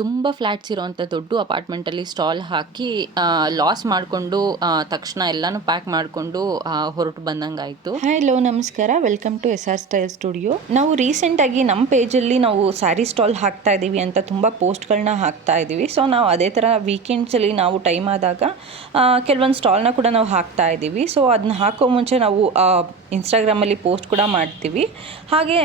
ತುಂಬ ಫ್ಲ್ಯಾಟ್ಸ್ ಇರೋವಂಥ ದೊಡ್ಡ ಅಪಾರ್ಟ್ಮೆಂಟಲ್ಲಿ ಸ್ಟಾಲ್ ಹಾಕಿ ಲಾಸ್ ಮಾಡಿಕೊಂಡು ತಕ್ಷಣ ಎಲ್ಲನೂ ಪ್ಯಾಕ್ ಮಾಡಿಕೊಂಡು ಹೊರಟು ಬಂದಂಗಾಯಿತು. ಹಲೋ ನಮಸ್ಕಾರ, welcome to SR style studio. ನಾವು ರೀಸೆಂಟಾಗಿ ನಮ್ಮ ಪೇಜಲ್ಲಿ ನಾವು ಸ್ಯಾರಿ ಸ್ಟಾಲ್ ಹಾಕ್ತಾ ಇದ್ದೀವಿ ಅಂತ ತುಂಬ ಪೋಸ್ಟ್ಗಳನ್ನ ಹಾಕ್ತಾ ಇದ್ದೀವಿ. ಸೊ ನಾವು ಅದೇ ಥರ ವೀಕೆಂಡ್ಸಲ್ಲಿ ನಾವು ಟೈಮ್ ಆದಾಗ ಕೆಲವೊಂದು ಸ್ಟಾಲ್ನ ಕೂಡ ನಾವು ಹಾಕ್ತಾ ಇದ್ದೀವಿ. ಸೊ ಅದನ್ನ ಹಾಕೋ ಮುಂಚೆ ನಾವು ಇನ್ಸ್ಟಾಗ್ರಾಮಲ್ಲಿ ಪೋಸ್ಟ್ ಕೂಡ ಮಾಡ್ತೀವಿ. ಹಾಗೆ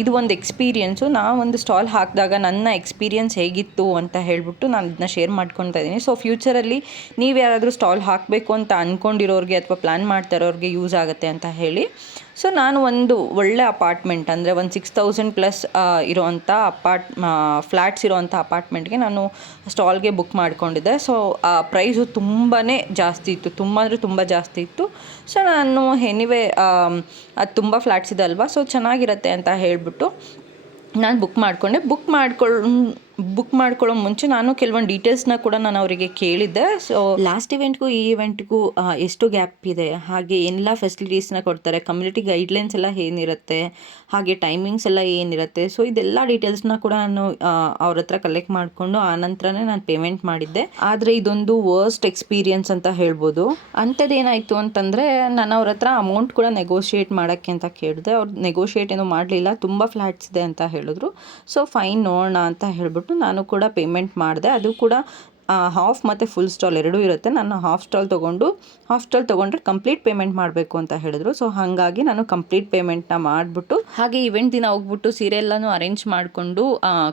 ಇದು ಒಂದು ಎಕ್ಸ್ಪೀರಿಯೆನ್ಸು. ನಾವೊಂದು ಸ್ಟಾಲ್ ಹಾಕಿದಾಗ ನನ್ನ ಎಕ್ಸ್ಪೀರಿಯೆನ್ಸ್ ಹೇಗಿತ್ತು ಅಂತ ಹೇಳಿಬಿಟ್ಟು ನಾನು ಇದನ್ನ ಶೇರ್ ಮಾಡ್ಕೊತಾ ಇದ್ದೀನಿ. ಸೊ ಫ್ಯೂಚರಲ್ಲಿ ನೀವು ಯಾರಾದರೂ ಸ್ಟಾಲ್ ಹಾಕಬೇಕು ಅಂತ ಅಂದ್ಕೊಂಡಿರೋರಿಗೆ ಅಥವಾ ಪ್ಲ್ಯಾನ್ ಮಾಡ್ತಾ ಇರೋರಿಗೆ ಯೂಸ್ ಆಗುತ್ತೆ ಅಂತ ಹೇಳಿ. ಸೊ ನಾನು ಒಂದು ಒಳ್ಳೆ ಅಪಾರ್ಟ್ಮೆಂಟ್ ಅಂದರೆ ಒಂದು 6,000+ ಇರೋವಂಥ ಫ್ಲ್ಯಾಟ್ಸ್ ಇರೋವಂಥ ಅಪಾರ್ಟ್ಮೆಂಟ್ಗೆ ನಾನು ಸ್ಟಾಲ್ಗೆ ಬುಕ್ ಮಾಡ್ಕೊಂಡಿದ್ದೆ. ಸೊ ಪ್ರೈಸು ತುಂಬಾ ಜಾಸ್ತಿ ಇತ್ತು, ತುಂಬ ಅಂದರೆ ತುಂಬ ಜಾಸ್ತಿ ಇತ್ತು. ಸೊ ನಾನು ಎನಿವೇ ಅದು ತುಂಬ ಫ್ಲ್ಯಾಟ್ಸ್ ಇದೆ ಅಲ್ವಾ, ಸೊ ಚೆನ್ನಾಗಿರುತ್ತೆ ಅಂತ ಹೇಳಿಬಿಟ್ಟು ನಾನು ಬುಕ್ ಮಾಡ್ಕೊಳ್ಳೋ ಮುಂಚೆ ನಾನು ಕೆಲವೊಂದು ಡೀಟೇಲ್ಸ್ನ ಕೂಡ ನಾನು ಅವರಿಗೆ ಕೇಳಿದ್ದೆ. ಸೊ ಲಾಸ್ಟ್ ಇವೆಂಟ್ಗೂ ಈ ಇವೆಂಟ್ಗೂ ಎಷ್ಟು ಗ್ಯಾಪ್ ಇದೆ, ಹಾಗೆ ಎಲ್ಲ ಫೆಸಿಲಿಟೀಸ್ನ ಕೊಡ್ತಾರೆ, ಕಮ್ಯುನಿಟಿ ಗೈಡ್ಲೈನ್ಸ್ ಎಲ್ಲ ಏನಿರುತ್ತೆ, ಹಾಗೆ ಟೈಮಿಂಗ್ಸ್ ಎಲ್ಲ ಏನಿರುತ್ತೆ. ಸೊ ಇದೆಲ್ಲ ಡೀಟೇಲ್ಸ್ನ ಕೂಡ ನಾನು ಅವ್ರ ಹತ್ರ ಕಲೆಕ್ಟ್ ಮಾಡಿಕೊಂಡು ಆನಂತರನೇ ನಾನು ಪೇಮೆಂಟ್ ಮಾಡಿದ್ದೆ. ಆದರೆ ಇದೊಂದು ವರ್ಸ್ಟ್ ಎಕ್ಸ್ಪೀರಿಯನ್ಸ್ ಅಂತ ಹೇಳ್ಬೋದು. ಅಂಥದ್ದೇನಾಯಿತು ಅಂತಂದರೆ ನಾನು ಅವ್ರ ಹತ್ರ ಅಮೌಂಟ್ ಕೂಡ ನೆಗೋಷಿಯೇಟ್ ಮಾಡೋಕ್ಕೆ ಅಂತ ಕೇಳಿದೆ. ಅವ್ರು ನೆಗೋಷಿಯೇಟ್ ಏನೂ ಮಾಡಲಿಲ್ಲ, ತುಂಬ ಫ್ಲ್ಯಾಟ್ಸ್ ಇದೆ ಅಂತ ಹೇಳಿದ್ರು. ಸೊ ಫೈನ್, ನೋಡೋಣ ಅಂತ ಹೇಳ್ಬಿಟ್ಟು ನಾನು ಕೂಡ ಪೇಮೆಂಟ್ ಮಾಡಿದೆ. ಅದು ಕೂಡ ಹಾಫ್ ಮತ್ತು ಫುಲ್ ಸ್ಟಾಲ್ ಎರಡೂ ಇರುತ್ತೆ. ನಾನು ಹಾಫ್ ಸ್ಟಾಲ್ ತೊಗೊಂಡ್ರೆ ಕಂಪ್ಲೀಟ್ ಪೇಮೆಂಟ್ ಮಾಡಬೇಕು ಅಂತ ಹೇಳಿದ್ರು. ಸೊ ಹಾಗಾಗಿ ನಾನು ಕಂಪ್ಲೀಟ್ ಪೇಮೆಂಟ್ನ ಮಾಡಿಬಿಟ್ಟು ಹಾಗೆ ಇವೆಂಟ್ ದಿನ ಹೋಗ್ಬಿಟ್ಟು ಸೀರೆ ಎಲ್ಲನೂ ಅರೇಂಜ್ ಮಾಡಿಕೊಂಡು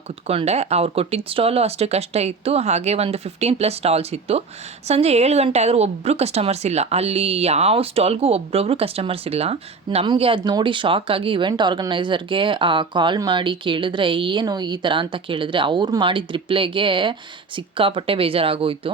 ಕುತ್ಕೊಂಡೆ. ಅವ್ರು ಕೊಟ್ಟಿದ್ದ ಸ್ಟಾಲು ಅಷ್ಟಕ್ಕಷ್ಟೇ ಇತ್ತು. ಹಾಗೆ ಒಂದು 15+ ಸ್ಟಾಲ್ಸ್ ಇತ್ತು. ಸಂಜೆ 7 ಗಂಟೆ ಆದರೂ ಒಬ್ಬರು ಕಸ್ಟಮರ್ಸ್ ಇಲ್ಲ. ಅಲ್ಲಿ ಯಾವ ಸ್ಟಾಲ್ಗೂ ಒಬ್ಬೊಬ್ರು ಕಸ್ಟಮರ್ಸ್ ಇಲ್ಲ. ನಮಗೆ ಅದು ನೋಡಿ ಶಾಕ್ ಆಗಿ ಇವೆಂಟ್ ಆರ್ಗನೈಸರ್ಗೆ ಕಾಲ್ ಮಾಡಿ ಕೇಳಿದ್ರೆ ಏನು ಈ ಥರ ಅಂತ ಕೇಳಿದ್ರೆ ಅವ್ರು ಮಾಡಿದ ರಿಪ್ಲೈಗೆ ಸಿಕ್ಕಾಪಟ್ಟೆ ಬೇಜಾರಾಗೋಯಿತು.